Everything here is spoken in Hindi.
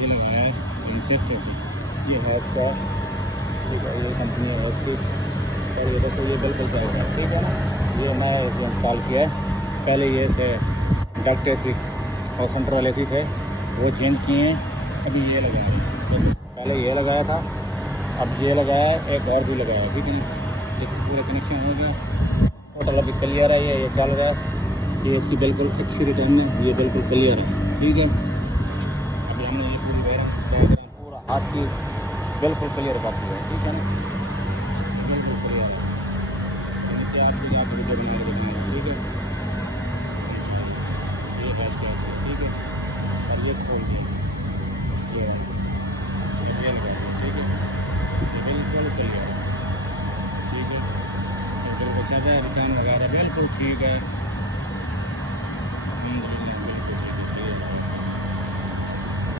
ये लगाया है इंसेट चौकी, ये है इसका, ये कंपनी है इसकी। और ये देखो ये बिल्कुल चलेगा, ठीक है ना। ये मैं इसमें इंस्टॉल किया है। पहले ये थे डक्ट एसी और सेंट्रल एसी थे, वो चेंज किए हैं। अभी ये लगाया है, पहले ये लगाया था, अब ये लगाया है, एक और भी लगाया है, ठीक है। ये पूरा कनेक्शन हो गया, टोटल अभी क्लियर है। ये चल रहा है, ये इसकी बिल्कुल अच्छी रिटर्न है, ये बिल्कुल क्लियर है, ठीक है। अभी हमने ये पूरी डायग्राम पूरा हाथ की बिल्कुल क्लियर कर दिया है, ठीक है ना, बिल्कुल क्लियर है। नीचे आप भी आप वीडियो बना के देखेंगे, ठीक है। ये बेस्ट है, ठीक है। और ये खोल दिया, ये लगा, ठीक है। ये बिल्कुल क्लियर है, ठीक है। ये बिल्कुल सब है, रिटर्न वगैरह बिल्कुल ठीक है।